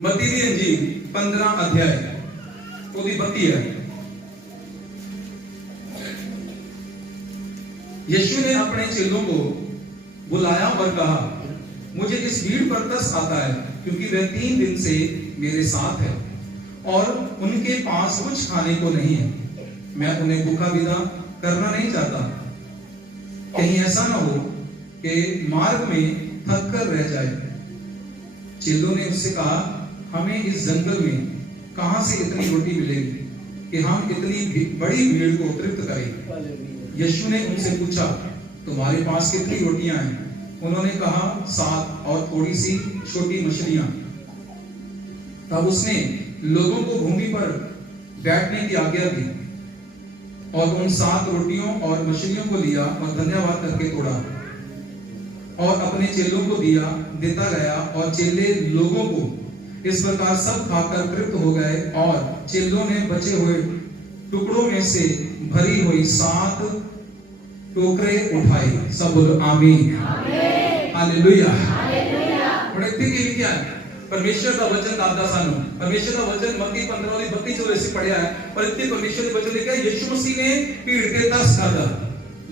मत्ती दी अंजील 15 अध्याय ओदी 32 है। यीशु ने अपने चेलों को बुलाया और कहा, मुझे इस भीड़ पर तरस आता है, क्योंकि वे 3 दिन से मेरे साथ है और उनके पास कुछ खाने को नहीं है। मैं उन्हें भूखा विदा करना नहीं चाहता, कहीं ऐसा ना हो कि मार्ग में थक कर रह जाए। चेलों ने उससे कहा, हमें इस जंगल में कहां से इतनी रोटी मिलेगी कि हम इतनी बड़ी भीड़ को तृप्त करें। यीशु ने उनसे पूछा, तुम्हारे पास कितनी रोटियां हैं? उन्होंने कहा, 7 और थोड़ी सी छोटी मछलियां। तब उसने लोगों को भूमि पर बैठने की आज्ञा दी और उन 7 रोटियों और मछलियों को लिया और धन्यवाद करके तोड़ा और अपने चेलों को देता गया। और चेले लोगों को इस प्रकार सब खाकर तृप्त हो गए। और चेलों ने बचे हुए टुकड़ों में से भरी हुई 7 टोकरे उठाए। सब बोलो आमीन, हालेलुया। परमेश्वर का वचन दादा सानू परमेश्वर का वचन मत्ती 15:32 जो ऐसे पढ़िया है। पर इतने परमेश्वर के वचन लिखा है, यीशु मसीह ने भीड़ के तरस खादा,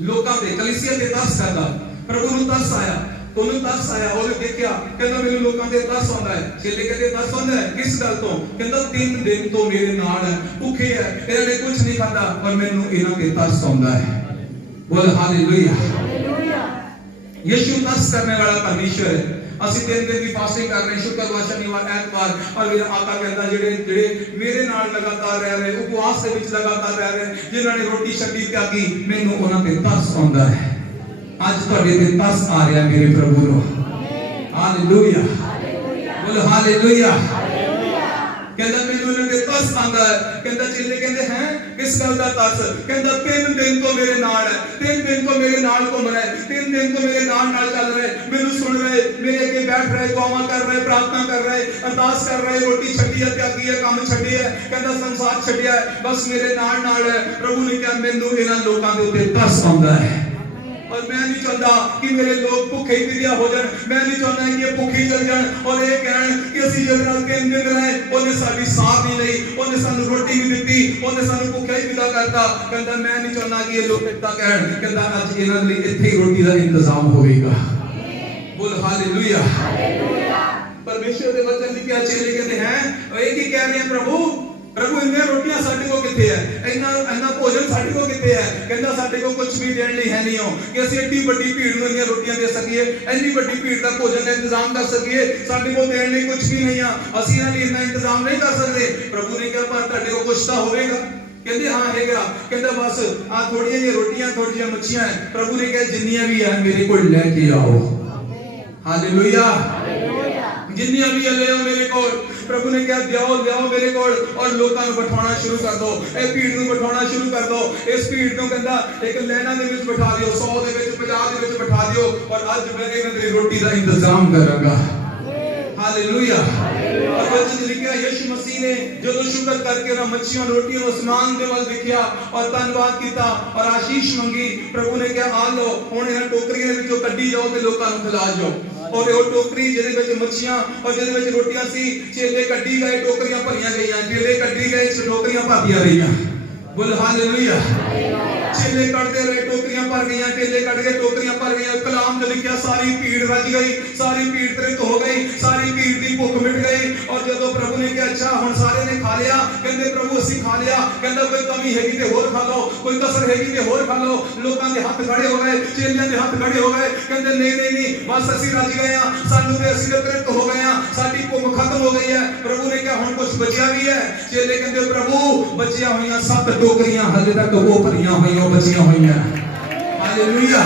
लोकां दे कलीसिया के तरस खादा। प्रभु ਨੂੰ ਤਰਸ ਆਇਆ, ਉਹਨੂੰ ਤਰਸ ਆਇਆ। ਉਹਨੇ ਦੇਖਿਆ, ਕਹਿੰਦਾ ਮੈਨੂੰ ਲੋਕਾਂ ਦੇ ਤਰਸ ਆਉਂਦਾ ਹੈ। ਚੇਲੇ ਕਹਿੰਦੇ ਤਰਸ ਆਉਂਦਾ ਹੈ ਕਿਸ ਗੱਲ ਤੋਂ? ਕਹਿੰਦਾ 3 ਦਿਨ ਤੋਂ ਮੇਰੇ ਨਾਲ ਹੈ, ਭੁੱਖੇ ਹੈ, ਇਹਨਾਂ ਨੇ ਕੁਝ ਨਹੀਂ ਖਾਦਾ, ਪਰ ਮੈਨੂੰ ਇਹਨਾਂ ਤੇ ਤਰਸ ਆਉਂਦਾ ਹੈ। ਬੋਲ ਹਾਲੇਲੂਇਆ। यीशु तरस करने वाला परमेश्वर है। ਅਸੀਂ 3 दिन ਦੀ ਫਾਸਟਿੰਗ ਕਰ ਰਹੇ, ਸ਼ੁੱਕਰਵਾਰ, ਸ਼ਨੀਵਾਰ, ਐਤਵਾਰ। ਔਰ ਮੇਰਾ ਆਕਾ ਕਹਿੰਦਾ ਜਿਹੜੇ ਮੇਰੇ ਨਾਲ ਲਗਾਤਾਰ ਰਹਿ ਰਹੇ, ਉਪਵਾਸ ਦੇ ਵਿੱਚ ਲਗਾਤਾਰ ਰਹਿ ਰਹੇ, ਜਿਨ੍ਹਾਂ ਨੇ ਰੋਟੀ ਛੱਡੀ ਤਿਆਗੀ, ਮੈਨੂੰ ਉਹਨਾਂ ਤੇ ਤਰਸ ਆਉਂਦਾ ਹੈ। आज ਤੁਹਾਡੇ ਤੇ ਤਰਸ ਆ ਰਿਹਾ ਮੇਰੇ ਪ੍ਰਭੂ ਨੂੰ। ਹਾਲੇਲੂਇਆ, ਬੋਲ ਹਾਲੇਲੂਇਆ। ਕਹਿੰਦਾ ਮੈਨੂੰ ਇਹਨਾਂ ਤੇ ਤਰਸ ਆਂਦਾ ਹੈ। ਕਹਿੰਦਾ ਚੇਲੇ ਕਹਿੰਦੇ ਹੈ ਕਿਸ ਗੱਲ ਦਾ ਤਰਸ? ਕਹਿੰਦਾ 3 ਦਿਨ ਤੋਂ ਮੇਰੇ ਨਾਲ ਹੈ, 3 ਦਿਨ ਤੋਂ ਮੇਰੇ ਨਾਲ ਘੁੰਮ ਰਿਹਾ, 3 ਦਿਨ ਤੋਂ ਮੇਰੇ ਨਾਲ ਚੱਲ ਰਿਹਾ, ਮੈਨੂੰ ਸੁਣ ਰਹੇ, ਮੇਰੇ ਅੱਗੇ ਬੈਠ ਰਹੇ, ਦੁਆਵਾਂ ਕਰ ਰਹੇ, ਪ੍ਰਾਰਥਨਾ ਕਰ ਰਹੇ, ਅਰਦਾਸ ਕਰ ਰਹੇ, ਰੋਟੀ ਛੱਡੀ ਹੈ, ਤਿਆਗੀ ਹੈ, ਕੰਮ ਛੱਡੀ ਹੈ, ਕਹਿੰਦਾ ਸੰਸਾਰ ਛੱਡਿਆ ਹੈ, ਬਸ ਮੇਰੇ ਨਾਲ ਹੈ। ਪ੍ਰਭੂ ਨੇ ਕਿਹਾ ਮੈਨੂੰ ਇਹਨਾਂ ਲੋਕਾਂ ਦੇ ਉੱਤੇ ਤਰਸ ਆਉਂਦਾ ਹੈ। और मैं नहीं चाहता कि मेरे लोग भूखे पीड़िया हो जाए। मैं नहीं चाहता कि ये भूखे चल जाए और ये कहन कि असि जब नाल 3 दिन रहे, ਉਹਨੇ ਸਾਡੀ ਸਾਥ ਨਹੀਂ ਲਈ, ਉਹਨੇ ਸਾਨੂੰ ਰੋਟੀ ਨਹੀਂ ਦਿੱਤੀ, ਉਹਨੇ ਸਾਨੂੰ ਭੁੱਖੇ ਹੀ ਵਿਦਾ ਕਰਤਾ। ਕਹਿੰਦਾ ਮੈਂ ਨਹੀਂ ਚਾਹੁੰਦਾ ਕਿ ਇਹ ਲੋਕ ਇਦਾਂ ਕਹਿਣ। ਕਹਿੰਦਾ ਅੱਜ ਇਹਨਾਂ ਲਈ ਇੱਥੇ ਹੀ ਰੋਟੀ ਦਾ ਇੰਤਜ਼ਾਮ ਹੋਵੇਗਾ। ਬੋਲ ਹਾਲੇਲੂਇਆ। ਪਰਮੇਸ਼ਰ ਦੇ ਵਚਨ ਦੀ ਕਿਹਾ ਚੇਲੇ ਕਹਿੰਦੇ ਹੈ ਇਹ ਕੀ ਕਹਿ ਰਹੇ ਪ੍ਰਭੂ? प्रभु इन्ने रोटियां साडे को किथे है, इन्ना भोजन साडे को किथे है? कहंदा साडे को कुछ भी देण लई है नहीं हो कि असि एडी बड़ी भीड़ नूं इन्नियां रोटियां दे सकीए, इन्नी बड़ी भीड़ दा भोजन दा इंतजाम कर सकीए। साडे को देण लई कुछ भी नहीं आ, असि इन्हां लई इन्ना इंतजाम नहीं कर सकदे। प्रभु ने कहा पर तुहाडे को कुछ तां होवेगा। कहंदे हां हैगा। कहंदा बस आ थोड़ियां जी रोटियां, थोड़ी जी मच्छियां है। प्रभु ने कहा जिन्नियां भी है मेरे कोल लेके आओ। हालेलुया। जिन्नियां भी ले आओ मेरे कोल। प्रभु ने कहा लियाओ मेरे कोल और लोकां नूं बिठाउणा शुरू कर दो। ए भीड़ नूं बिठाउणा शुरू कर दो। इस भीड़ नूं कहंदा एक लाइनां दे विच बिठा दियो, 100 दे विच, 50 दे विच बिठा दियो और अज मैं इन्हां दी रोटी दा इंतजाम करांगा। हालेलुया। और वचन लिखिया यीशु मसीह ने जदों शुक्र करके ना मच्छियां रोटियां नूं आसमान दे वल देखिया और धन्यवाद कीता और आशीष मंगी। प्रभु ने कहा आ लो हुण इन्हां टोकरियां दे विचों कड्डी जाओ ते लोकां नूं खिला जाओ। और वो टोकरी जिहदे विच मच्छियां और जिहदे विच रोटियां सी, चेले कड्डी गए, टोकरियां भरियां गईयां, चेले कड्डी गए, टोकरियां भरदियां रहियां। बोल हालेलुया। चेले कटदे रहे, टोकरियां भर गईयां, चेले कट गए, टोकरियां भर गईयां। कलाम च लिखिया सारी भीड़ रज गई, सारी भीड़ तृप्त हो गई, सारी भीड़ दी भुख मिट गई। और जदों प्रभु ने कहा अच्छा हुण सारे ने खा लिया, कहंदे प्रभु ਅਸੀਂ खा लिया। कहंदा कोई कमी हैगी ते होर खा लो, कोई कसर हैगी ते होर खा लो। लोकां दे हत्थ खड़े हो गए, चेलियां दे हत्थ खड़े हो गए। कहंदे नहीं बस ਅਸੀਂ रज गए हां, सानू ते ਅਸੀਂ तृप्त हो गए हां, साडी भुख खत्म हो गई है। प्रभु ने कहा हुण कुछ बचिया भी है। चेले कहंदे प्रभु बचिया होईयां 7 टोकरियां हले तक वो भरियां होईयां, बचियां होईयां। हालेलुया।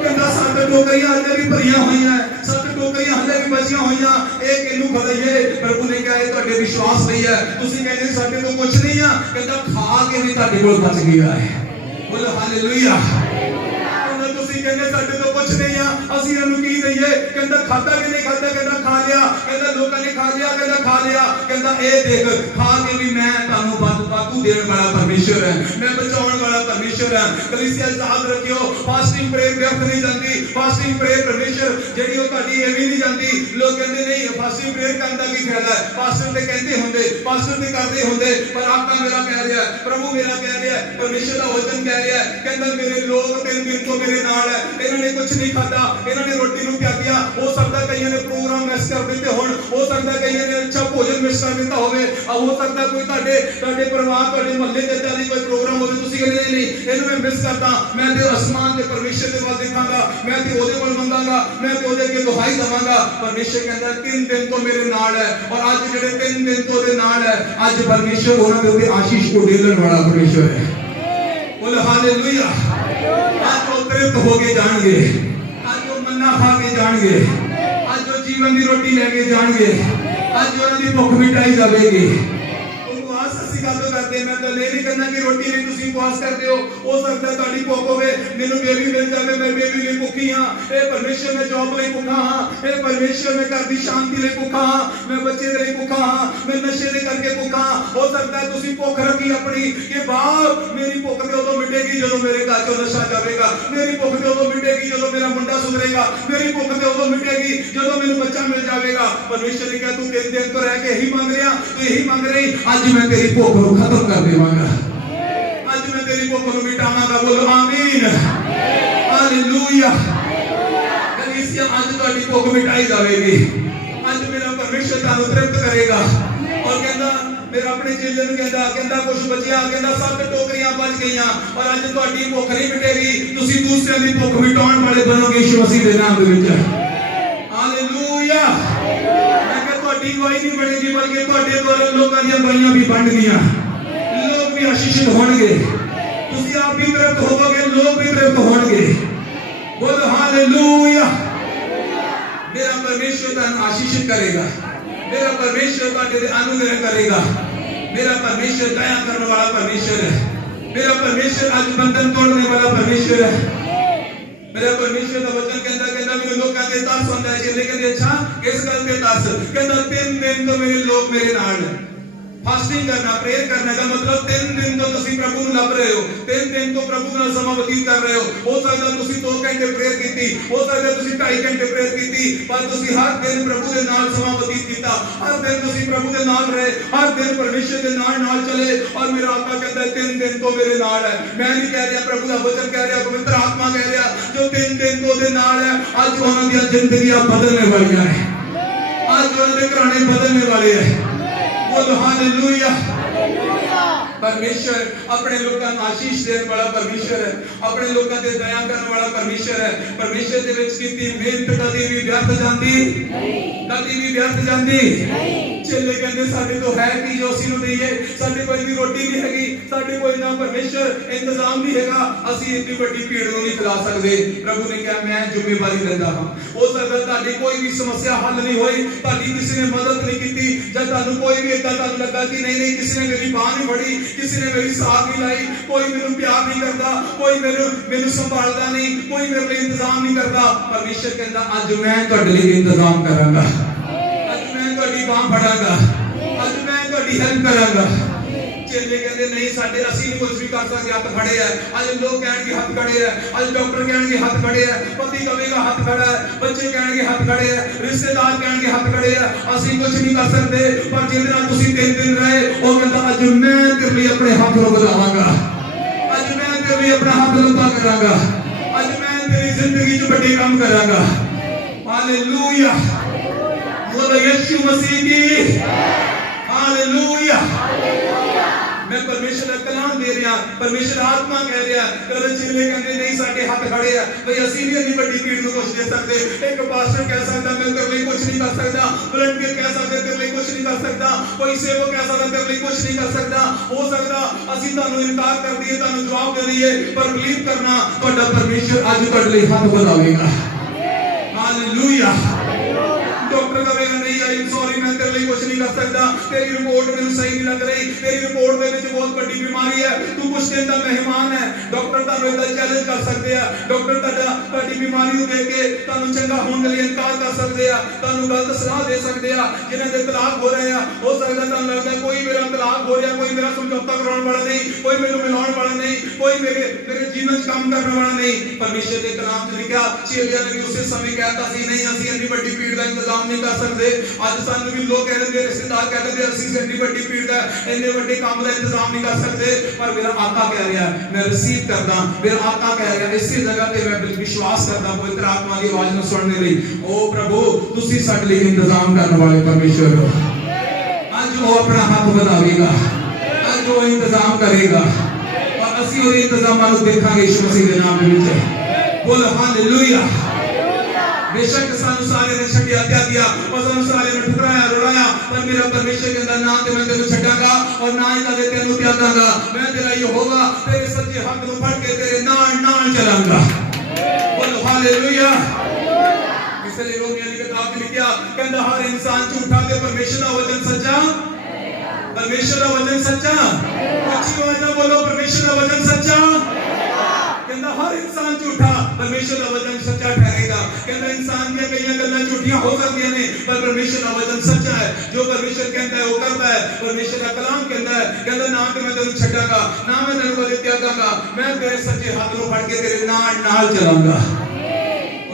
कहंदा 7 टोकरियां हले भी भरियां होईयां, 7 टोकरियां हले भी बचियां होईयां। ਇਹ ਕਿਹਨੂੰ ਖਵਾਈਏ? ਪ੍ਰਭੂ ਨੇ ਕਿਹਾ ਇਹ ਤੁਹਾਡੇ ਵਿਸ਼ਵਾਸ ਨਹੀਂ ਹੈ। ਤੁਸੀਂ ਕਹਿੰਦੇ ਸਾਡੇ ਤੋਂ ਕੁਝ ਨਹੀਂ ਆ, ਕਹਿੰਦਾ ਖਾ ਕੇ ਵੀ ਤੁਹਾਡੇ ਕੋਲ ਬਚ ਗਿਆ ਹੈ। ਬੋਲ ਹਾਲੇਲੂਇਆ। ਕਹਿੰਦਾ ਤੁਸੀਂ ਕਹਿੰਦੇ ਸਾਡੇ ਤੋਂ ਕੁਝ ਨਹੀਂ ਆ, ਅਸੀਂ ਇਹਨੂੰ ਕੀ ਦਈਏ? ਕਹਿੰਦਾ ਖਾਦਾ ਕਿ ਨਹੀਂ ਖਾਦਾ? ਕਹਿੰਦਾ ਖਾ ਲਿਆ। ਕਹਿੰਦਾ ਲੋਕਾਂ ਨੇ ਖਾ ਲਿਆ, ਕਹਿੰਦਾ ਖਾ ਲਿਆ। ਕਹਿੰਦਾ ਇਹ ਦੇਖ ਖਾ ਕੇ ਵੀ ਮੈਂ ਤੁਹਾਨੂੰ ਵੱਧ वाकू देने वाला परमेश्वर है, मैं बचाने वाला परमेश्वर है। कलीसिया याद रखियो, फास्टिंग प्रेयर व्यर्थ नहीं जाती। फास्टिंग प्रेयर परमेश्वर जेडी ओ ਤੁਹਾਡੀ ਐਵੇਂ नहीं जाती। लोग कहते नहीं फास्टिंग प्रेयर करने का की फायदा है, पास्टर ते कहते होंगे, पास्टर ते करते होंगे, पर आका मेरा कह रहा है, प्रभु मेरा कह रहा है, परमेश्वर का वचन कह रहा है, कहता मेरे लोग 3 दिन तो मेरे नाल है, इन्होंने कुछ नहीं खाता, इन्होंने रोटी ਨੂੰ त्यागਿਆ। हो सकता कईयों ने प्रोग्राम मिस कर ਦਿੱਤੇ ਹੋਣ, हो सकता कईयों ने अच्छा भोजन मिस कर ਦਿੱਤਾ ਹੋਵੇ, हो सकता कोई ਤੁਹਾਡੇ ਪਰਿਵਾਰ ਤੁਹਾਡੇ ਮੁਹੱਲੇ ਦੇ ਇੱਦਾਂ ਦੀ ਕੋਈ ਪ੍ਰੋਗਰਾਮ ਹੋਵੇ, ਤੁਸੀਂ ਕਹਿੰਦੇ ਨਹੀਂ ਇਹਨੂੰ ਮੈਂ ਮਿਸ ਕਰਦਾ, ਮੈਂ ਤੇ ਅਸਮਾਨ ਦੇ ਪਰਮੇਸ਼ਰ ਦੇ ਵੱਲ ਦੇਖਾਂਗਾ, ਮੈਂ ਤੇ ਉਹਦੇ ਵੱਲ ਮੰਗਾਂਗਾ, ਮੈਂ ਤੇ ਉਹਦੇ ਅੱਗੇ ਦੁਹਾਈ ਦਵਾਂਗਾ। ਪਰਮੇਸ਼ਰ ਕਹਿੰਦਾ 3 ਦਿਨ ਤੋਂ ਮੇਰੇ ਨਾਲ ਹੈ, ਔਰ ਅੱਜ ਜਿਹੜੇ 3 ਦਿਨ ਤੋਂ ਉਹਦੇ ਨਾਲ ਹੈ, ਅੱਜ ਪਰਮੇਸ਼ਰ ਉਹਨਾਂ ਦੇ ਉੱਤੇ ਆਸ਼ੀਸ਼ ਕੋ ਡੇਲਣ ਵਾਲਾ ਪਰਮੇਸ਼ਰ ਹੈ। बोल हालेलुया। आज वो तृप्त होके जाएंगे, आज वो मन्ना खा के जाएंगे, आज वो जीवन की रोटी लेके जाएंगे, आज जो उन्होंने भुख मिटाई जाएगी। उपवास ਅਸੀਂ ਕਾਹਤੋਂ ਕਰਦੇ? मैं तो नहीं करना कि रोटी ਲਈ ਤੁਸੀਂ उपवास करते हो सकता ਤੁਹਾਡੀ ਭੁੱਖ ਹੋਵੇ, ਮੈਨੂੰ ਬੇਬੀ ਮਿਲ ਜਾਵੇ, ਮੈਂ ਬੇਬੀ ਲਈ ਭੁੱਖੀ ਹਾਂ, ਇਹ ਪਰਮੇਸ਼ਰ ਮੈਂ ਜੌਬ ਲਈ ਭੁੱਖਾ ਹਾਂ, ਇਹ ਪਰਮੇਸ਼ਰ ਮੈਂ ਘਰ ਦੀ ਸ਼ਾਂਤੀ ਲਈ ਭੁੱਖਾ ਹਾਂ, ਮੈਂ ਬੱਚੇ ਲਈ ਭੁੱਖਾ ਹਾਂ, ਮੈਂ ਨਸ਼ੇ ਦੇ ਕਰਕੇ ਭੁੱਖਾ ਹਾਂ। ਹੋ ਸਕਦਾ ਤੁਸੀਂ ਭੁੱਖ ਰੱਖੀ ਆਪਣੀ ਕਿ ਬਾਪ ਮੇਰੀ ਭੁੱਖ ਤੇ ਉਦੋਂ ਮਿਟੇਗੀ ਜਦੋਂ ਮੇਰੇ ਘਰ ਚੋਂ ਨਸ਼ਾ ਜਾਵੇਗਾ, ਮੇਰੀ ਭੁੱਖ ਤੇ ਉਦੋਂ ਮਿਟੇਗੀ ਜਦੋਂ ਮੇਰਾ ਮੁੰਡਾ ਸੁਧਰੇਗਾ, ਮੇਰੀ ਭੁੱਖ ਤੇ ਉਦੋਂ ਮਿਟੇਗੀ ਜਦੋਂ ਮੈਨੂੰ ਬੱਚਾ ਮਿਲ ਜਾਵੇਗਾ। ਪਰਮੇਸ਼ਰ ਨੇ ਕਿਹਾ ਤੂੰ 3 ਦਿਨ ਤੋਂ ਰਹਿ ਕੇ ਇਹੀ ਮੰਗ ਰਿਹਾ, ਤੂੰ ਇਹੀ ਮੰਗ ਰਹੀ, ਅੱਜ ਮੈਂ ਤੇਰੀ ਭੁੱਖ ਨੂੰ ਖਤਮ ਕਰ ਦੇਵਾਂਗਾ, ਅੱਜ ਮੈਂ ਤੇਰੀ ਭੁੱਖ ਨੂੰ ਮਿਟਾਵਾਂਗਾ। ਬੋਲੋ ਆਮੀਨ, ਹਾਲੇਲੂਇਆ। ਕਲੀਸਿਆ ਅੱਜ ਤੁਹਾਡੀ ਭੁੱਖ ਮਿਟਾਈ ਜਾਵੇਗੀ, ਅੱਜ ਮੇਰਾ ਪਰਮੇਸ਼ਰ ਤੁਹਾਨੂੰ ਤ੍ਰਿਪਤ ਕਰੇਗਾ। ਔਰ ਕਹਿੰਦਾ ਮੇਰਾ ਆਪਣੇ ਚੇਲੇ ਨੂੰ ਕਹਿੰਦਾ ਕੁਝ ਬਚਿਆ, ਕਹਿੰਦਾ 7 ਟੋਕਰੀਆਂ ਬਚ ਗਈਆਂ, ਔਰ ਅੱਜ ਤੁਹਾਡੀ ਭੁੱਖ ਨਹੀਂ ਮਿਟੇਗੀ, ਤੁਸੀਂ ਦੂਸਰਿਆਂ ਦੀ ਭੁੱਖ ਮਿਟਾਉਣ ਵਾਲੇ ਬਣੋਗੇ ਯਿਸੂ ਮਸੀਹ ਦੇ ਨਾਮ ਦੇ ਵਿੱਚ। ਹਾਲੇਲੂਇਆ। ਮੈਂ ਕਿਹਾ ਤੁਹਾਡੀ ਗਵਾਹੀ ਨਹੀਂ ਬਣੇਗੀ, ਬਲਕਿ ਤੁਹਾਡੇ ਦੁਆਰਾ ਲੋਕਾਂ ਦੀਆਂ ਗਵਾਹੀਆਂ ਵੀ ਬਣਨਗੀਆਂ, ਲੋਕ ਵੀ ਆਸ਼ੀਸ਼ਿਤ ਹੋਣਗੇ, ਤੁਸੀਂ ਆਪ ਵੀ ਤ੍ਰਿਪਤ ਹੋਵੋਗੇ, ਲੋਕ ਵੀ ਤ੍ਰਿਪਤ ਹੋਣਗੇ। ਬੋਲ ਹਾਲੇਲੂਇਆ। ਮੇਰਾ ਪਰਮੇਸ਼ਰ ਤੁਹਾਨੂੰ ਆਸ਼ੀਸ਼ਿਤ ਕਰੇਗਾ, मेरा परमेश्वर ਤੁਹਾਡੇ ਤੇ अनुग्रह करेगा, मेरा परमेश्वर दया करने वाला परमेश्वर है, मेरा परमेश्वर आज बंधन तोड़ने वाला परमेश्वर है। मेरा परमेश्वर का वचन कहता मेरे लोगों के तरस आंदा है, लेकिन अच्छा किस गल पे तरस? कहता 3 दिन तो मेरे लोग मेरे नाल है। फास्टिंग करना, प्रेयर करने का मतलब 3 दिन तो ਤੁਸੀਂ ਪ੍ਰਭੂ ਨੂੰ ਲੱਭ ਰਹੇ ਹੋ, 3 ਦਿਨ ਤੋਂ ਪ੍ਰਭੂ ਨਾਲ ਸਮਾਂ ਬਤੀਤ ਕਰ ਰਹੇ ਹੋ ਸਕਦਾ ਤੁਸੀਂ 2 ਘੰਟੇ ਪ੍ਰੇਅਰ ਕੀਤੀ, ਹੋ ਸਕਦਾ ਤੁਸੀਂ 2.5 ਘੰਟੇ ਪ੍ਰੇਅਰ ਕੀਤੀ, ਪਰ ਤੁਸੀਂ ਹਰ ਦਿਨ ਪ੍ਰਭੂ ਦੇ ਨਾਲ ਸਮਾਂ ਬਤੀਤ ਕੀਤਾ, ਹਰ ਦਿਨ ਤੁਸੀਂ ਪ੍ਰਭੂ ਦੇ ਨਾਲ ਰਹੇ, ਹਰ ਦਿਨ ਪਰਮੇਸ਼ਰ ਦੇ ਨਾਲ ਚਲੇ। ਔਰ ਮੇਰਾ ਆਕਾ ਕਹਿੰਦਾ 3 ਦਿਨ ਤੋਂ ਮੇਰੇ ਨਾਲ ਹੈ। ਮੈਂ ਨਹੀਂ ਕਹਿ ਰਿਹਾ, ਪ੍ਰਭੂ ਦਾ ਵਚਨ ਕਹਿ ਰਿਹਾ, ਪਵਿੱਤਰ ਆਤਮਾ ਕਹਿ ਰਿਹਾ, ਜੋ 3 ਦਿਨ ਤੋਂ ਦੇ ਨਾਲ ਹੈ, ਅੱਜ ਉਹਨਾਂ ਦੀਆਂ ਜ਼ਿੰਦਗੀਆਂ ਬਦਲਣੇ ਵਾਲੀਆਂ ਹੈ, ਅੱਜ ਉਹਨਾਂ ਦੇ ਘਰਾਣੇ ਬਦਲਣੇ ਵਾਲੇ ਹੈ। बोलो हालेलुया। परमेश्वर अपने लोगों को आशीष देने वाला परमेश्वर है, अपने लोगों ते दया करने वाला परमेश्वर है। परमेश्वर दे विच कीती मेहनत कदी भी व्यर्थ जांदी नहीं, कदी भी व्यर्थ जांदी नहीं। चेले कहंदे साडे तो है कि जो ਅਸੀਂ ਨੂੰ ਦਈਏ, ਸਾਡੇ कोई भी रोटी नहीं हैगी, ਸਾਡੇ कोई ना परमेश्वर इंतजाम नहीं हैगा, ਅਸੀਂ इतनी बड़ी भीड़ ਨੂੰ नहीं खिला सकते। प्रभु ने कहा मैं जिम्मेवारी लेंदा हां। हो सकदा ਤੁਹਾਡੀ कोई भी समस्या हल नहीं होई, ਤੁਹਾਡੀ ਕਿਸੇ ਨੇ मदद नहीं कीती, जब ਤੁਹਾਨੂੰ कोई भी इतना ਤੁਹਾਨੂੰ ਲੱਗਾ कि नहीं किसी ने मेरी बांह नहीं फड़ी, किसी ने मेरी साथ नहीं लाई, कोई मेनू प्यार नहीं करता, कोई मेनू संभालता नहीं, कोई मेरे लिए इंतजाम नहीं करता, परमेश्वर कहता आज मैं ਤੁਹਾਡੇ ਲਈ इंतजाम करांगा, आज मैं ਤੁਹਾਡੀ ਬਾਂਹ ਫੜਾਂਗਾ, ਅੱਜ ਮੈਂ ਤੁਹਾਡੀ ਹੈਲਪ ਕਰਾਂਗਾ। चेले कहते नहीं साडे ਅਸੀਂ नहीं कुछ भी कर सकते, हथ खड़े है। आज लोग कहेंगे हथ खड़े है, आज डॉक्टर कहेंगे हथ खड़े है, पति कहेगा हथ खड़ा है, बच्चे कहेंगे हथ खड़े है, रिश्तेदार कहेंगे हथ खड़े है, ਅਸੀਂ कुछ नहीं कर सकते। पर जिस दिन ਤੁਸੀਂ 3 दिन रहे, वो कहता आज मैं तेरे लिए अपने हाथ बढ़ावांगा, आज मैं तेरे लिए अपना हाथ लंबा करांगा, आज मैं तेरी जिंदगी च बड़े काम करांगा। हालेलुया। बोलो यीशु मसीह की हालेलुया। मैं परमेश्वर का कलाम दे रहा, परमेश्वर आत्मा कह रहा। तेरे चेले कहते नहीं साडे हाथ खड़े है, भाई ਅਸੀਂ भी इतनी बड़ी भीड़ ਨੂੰ कुछ दे सकते। एक पास्टर कह सकता मैं तेरे लिए कुछ नहीं कर सकता, वॉलंटियर कह सकते तेरे लिए कुछ नहीं कर सकता, कोई सेवक कह सकता तेरे लिए कुछ नहीं कर सकता। हो सकता ਅਸੀਂ ਤੁਹਾਨੂੰ ਇਨਕਾਰ ਕਰ ਦਈਏ, ਤੁਹਾਨੂੰ ਜਵਾਬ ਦੇ ਦਈਏ, पर बिलीव करना ਤੁਹਾਡਾ परमेश्वर ਅੱਜ ਤੁਹਾਡੇ ਲਈ ਹੱਥ ਵਧਾਵੇਗਾ। हालेलुया। डॉक्टर कहेगा नहीं आई एम सॉरी मैं तेरे लिए कुछ नहीं कर सकता, तेरी रिपोर्ट मैनू सही नहीं लग रही, तेरी रिपोर्ट दे विच बहुत बड़ी बीमारी है, तू कुछ दिन दा मेहमान है। डॉक्टर तुहानू इदां चैलेंज कर सकते हैं, डॉक्टर तुहाडी बीमारी नू देख के तुहानू चंगा होने के लिए इनकार कर सकते हैं, तुहानू गलत सलाह दे सकते हैं। जिन्हां दे तलाक हो रहे हैं, हो सकता है तुहानू लगदा कोई मेरा तलाक हो रहा, कोई मेरा समझौता कराने वाला नहीं, कोई मैनू मिलाने वाला नहीं, कोई मेरे जीवन च काम करने वाला नहीं। परमेश्वर के कलाम च लिखा, चेलियां ने भी उस समय कहता सी नहीं असि इतनी बड़ी भीड़ का इंतजाम नहीं कर सकते। अज सानू भी लोग कह रहे, रिश्तेदार कह रहे असि इतनी बड़ी भीड़ का इतने बड़े काम का इंतजाम नहीं कर सकते। पर मेरा आका कह रहा, मैं रिसीव करदा, मेरा आका कह रहा, इसी जगह पे मैं विश्वास करदा पवित्र आत्मा की आवाज नूं सुनने लई। ओ प्रभु तुसी साडे लई इंतजाम करने वाले परमेश्वर हो। आज वो अपना हाथ बढ़ावेगा, आज वो इंतजाम करेगा और असि ਉਹਦੇ इंतजामां ਨੂੰ ਦੇਖਾਂਗੇ यीशु मसीह ਦੇ ਨਾਮ ਦੇ ਵਿੱਚ। बोल हालेलुया। बेशक सानू सारे ने छड्डिया त्यागिया और सानू सारे ने ठुकराया रुलाया, पर मेरा परमेश्वर कहंदा ना ते मैं तेनू छड्डांगा और ना ही कदे तेनू त्यागांगा। मैं तेरा यहोवा तेरे सच्चे हाथ नूं फड़ के तेरे नाल नाल चलांगा। बोल हालेलुया। इसलिए रोमियो की किताब में लिखा, कहंदा हर इंसान झूठा ते परमेश्वर दा वचन सच्चा, परमेश्वर दा वचन सच्चा। अच्छी आवाज में बोलो, परमेश्वर दा वचन सच्चा। कहंदा हर इंसान झूठा, परमेश्वर दा वचन सच्चा ठहरेगा। कहंदा इंसान दी कई गल्लां झूठियां हो सकदियां ने, पर परमेश्वर दा वचन सच्चा है। जो परमेश्वर कहता है वो करता है। परमेश्वर दा कलाम कहता है, कहंदा ना कि मैं तेनू छड्डांगा, ना मैं तेनू कदे त्यागांगा, मैं तेरे सच्चे हाथ नूं फड़ के तेरे नाल नाल चलांगा।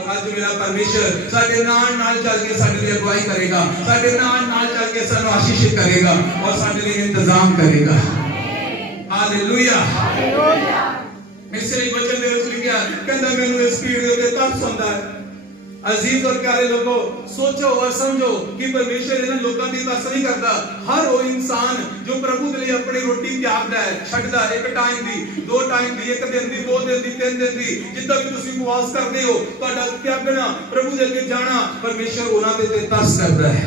आज मेरा परमेश्वर साडे नाल चल के साडे लिए अगुवाई करेगा, साडे नाल चल के सानू आशीषित करेगा और साडे लिए इंतजाम करेगा। हालेलुया। इसलिए वचन दे विच लिखिया, कहंदा मैनू इस पीड़ दे उत्ते तरस आंदा है। अजीज और प्यारे लोगों, सोचो और समझो कि परमेश्वर इन्हां लोकां दी तरस नहीं करता। हर वो इंसान जो प्रभु के लिए अपनी रोटी त्यागदा है, छड्डदा, एक टाइम दी, दो टाइम दी, एक दिन दी, दो दिन दी, तीन दिन दी, जिद्दां भी तुसीं उपवास करदे हो, तुहाडा त्यागना, प्रभु दे अगे जाना, परमेश्वर उन्हां दे ते तरस करदा है।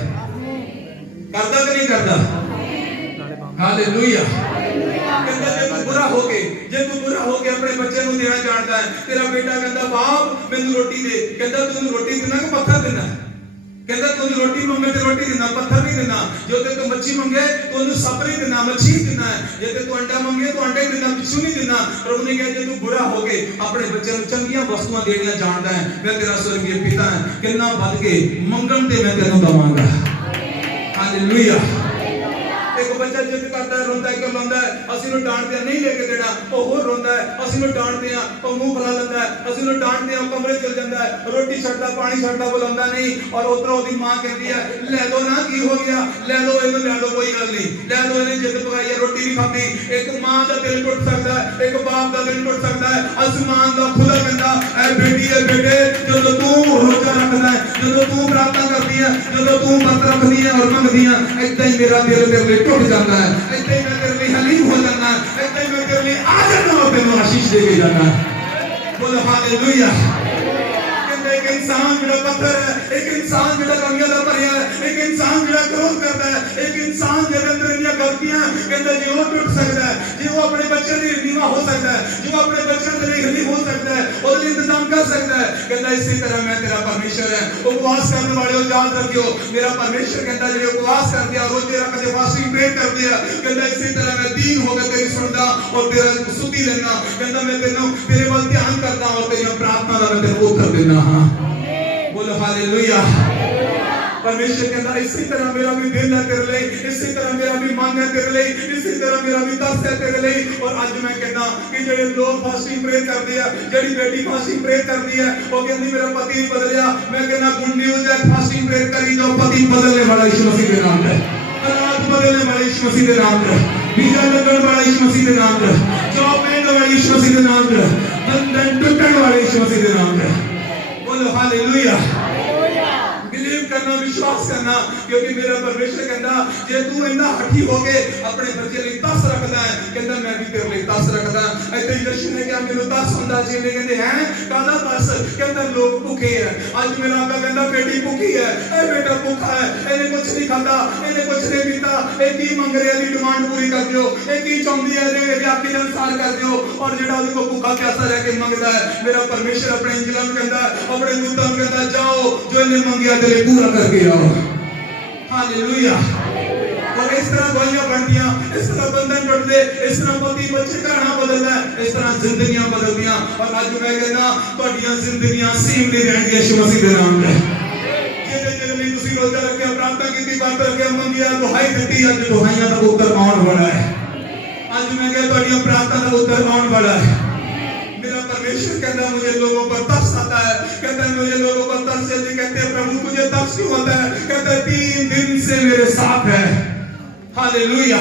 करदा कि नहीं करदा? हालेलुया। कहंदा जे तू बुरा हो के, जे तू बुरा हो के अपने बच्चे नूं देना जानदा है, तेरा बेटा कहंदा बाप मैनू रोटी दे, कहंदा तू रोटी देना कि पत्थर देना? कहंदा तू रोटी मंगे ते रोटी देना, पत्थर नहीं देना। जो ते तू मच्छी मंगे तो उन्हें सप नहीं देना, मच्छी देना है। जे ते तू अंडा मंगे तो अंडे देना, पिछू नहीं देना। प्रभु ने कहा जे तू बुरा हो के अपने बच्चे नूं चंगियां वस्तुआं देणियां जानदा है, मैं तेरा स्वर्गीय पिता है, किन्ना वध के मंगण ते मैं तेनू दवांगा। हालेलुया। एक बच्चा जिद करता है, रोंदा है, करलांदा है, असि उन्हें डांटते हैं नहीं लेके देना, वो होर रोंदा है, असि उन्हें डांटते हैं, वो मुंह फैला लेता है, असि उन्हें डांटते हैं, वो कमरे चल जाता है, रोटी छड्डदा, पानी छड्डदा, बुलांदा नहीं। और उधरों उसकी मां कहती है ले दो ना, की हो गया, ले दो इन्हें, ले दो, कोई गल नहीं, ले दो इन्हें, जिद पकाई है, रोटी नहीं खाती। एक मां का दिल टुट सकता है, एक बाप का दिल टुट सकता है। आसमान का खुदा कहता है बेटी है बेटे, जो तू रोजा रखदा है, जो तू प्रार्थना करती है, जो तू व्रत रखदी है और मंगदी है, इदां ही मेरा दिल तेरे लिए टुट जाता है, इतने मैं तेरे लिए हलीम हो जाना है, इतने मैं तेरे लिए आ जाना और तेरे आशीष दे के जाना है। बोलो हालेलुया। कहते एक इंसान जिहड़ा पत्थर है, एक इंसान जिहड़ा कमियां दा भरिया है, एक इंसान जिहड़ा क्रोध करता है, एक इंसान जिहदे अंदर इन्नियां गलतियां, कहते जे वो टूट सकता है, जे वो अपने बच्चे लिए नीवा हो सकता है, जो अपने बच्चों के लिए हलीम हो सकता है, उसके लिए इंतजाम कर सकता है। कहता इसी तरह मैं तेरा परमेश्वर है। उपवास करने वाले हो याद रखियो, मेरा परमेश्वर कहता है जो उपवास करते हैं, रोजे रखते, फास्टिंग प्रे करते हैं, कहता इसी तरह मैं दीन होकर तेरी सुनदा और तेरा सुधी लेना। कहता मैं तेरे वल ध्यान करता और तेरी प्रार्थना दा मैं तेरे उत्तर देना। हां बोलो हालेलुया। परमेश्वर कहता इसी तरह मेरा भी दिल है तेरे लिए, इसी तरह मेरा भी मन है तेरे लिए, इसी तरह मेरा भी तरस है तेरे लिए। और आज मैं कहता कि जेडे लोग फास्टिंग प्रे करते हैं, जेडी बेटी फास्टिंग प्रे करती है, वो कहती मेरा पति बदलिया, मैं कहना गुड न्यूज़ है, फास्टिंग प्रे करी जो पति बदलने वाला यीशु मसीह के नाम है, हालात बदलने वाला यीशु मसीह के नाम है, वीजा लगने वाला यीशु मसीह के नाम है, जॉब मिलने वाला यीशु मसीह के नाम है, बंधन टूटने वाला यीशु मसीह के नाम है। बोलो हालेलुया। करना, विश्वास करना, क्योंकि मेरा परमेश्वर कहता जे तू इतना हठी हो के अपने बच्चे लिए तरस रखदा है, कहता मैं भी तेरे लिए तरस रखदा। ऐसे यीशु ने कहा मेनू तरस हुंदा जी, ने कहते हैं कादा तरस, कहता लोग भूखे हैं। आज मेरा आका कहता बेटी भूखी है, ए बेटा भूखा है, इन्हें कुछ नहीं खाता, इन्हें कुछ नहीं पीता, ए की मंग रहा है, डिमांड पूरी कर दियो, ए की चाहती है जे आके अनुसार कर दियो। और जेड़ा उनको भूखा प्यासा रह के मंगदा है, मेरा परमेश्वर अपने इंजलां नूं कहता, अपने दूतां नूं कहता जाओ जो इन्हें मंगिया तेरे पूरा करके आओ। हालेलुया। और इस तरह दवाइयां बनदियां, इस तरह बंधन टुटदे, इस तरह पति बच्चे घराना बदलदा, इस तरह जिंदगियां बदलदियां। और अज मैं कहना तुहाडियां जिंदगियां सेम नहीं रहणगियां यीशु मसीह दे नाम ते। जिहदे लिए तुसीं रोजा रखिया, प्रार्थना कीती, बात रखिया, मंगिया, दुहाई दित्ती, अज दुहाइयां दा उत्तर आउण वाला है। आज मैं कहता तुहाडियां प्रार्थना का उत्तर आउण वाला है। मेरा परमेश्वर कहता है मुझे लोगों पर तरस आता है, कहता है मुझे लोगों पर तरस आती है। कहते हैं प्रभु तुझे तरस क्यों आता है? कहता है 3 दिन से मेरे साथ है। हालेलुया।